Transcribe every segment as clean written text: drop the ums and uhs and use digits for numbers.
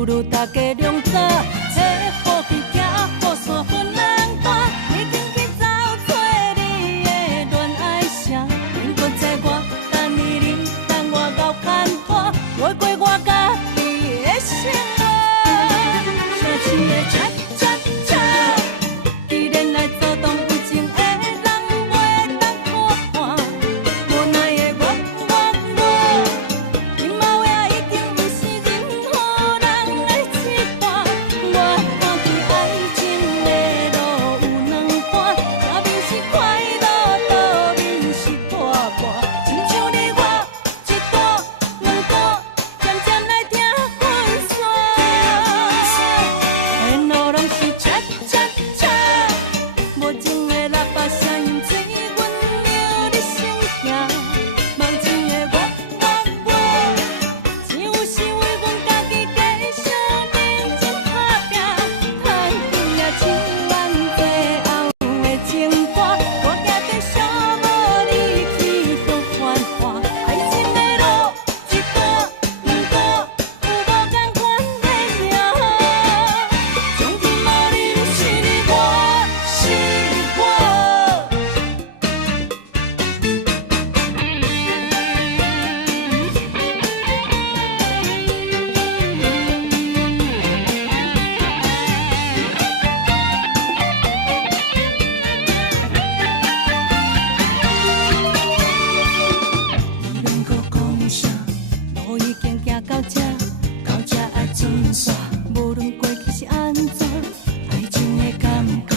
不如大家量早，找好去行雨伞分人大，已经去找找你的恋爱声，免搁在我等你等我到牵拖，越过我家己的生活。城市的恰恰恰，既然来躁动有情的人袂当看破，无奈的我，今嘛也已经不是任何人的期盼。我看见爱情的路有两半，一面是快乐，倒面是拖跋。亲像你我一段两段，渐渐来听分散。沿路拢是恰恰恰，无情的喇叭声音催阮留你心行。梦情的我，只有是为阮家己继续认真打拼，赚钱也千万岁后的情歌，我行在寂寞离去都繁华。爱情的路一段两段，有无同款的命，从今无你是你，我是我。你免搁讲啥，路已经行到这，到这爱转线，无论过去是安怎，爱情的感觉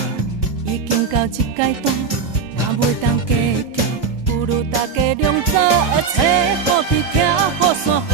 已经到这阶段，若袂当加强，不如大家量早，找好去听雨伞分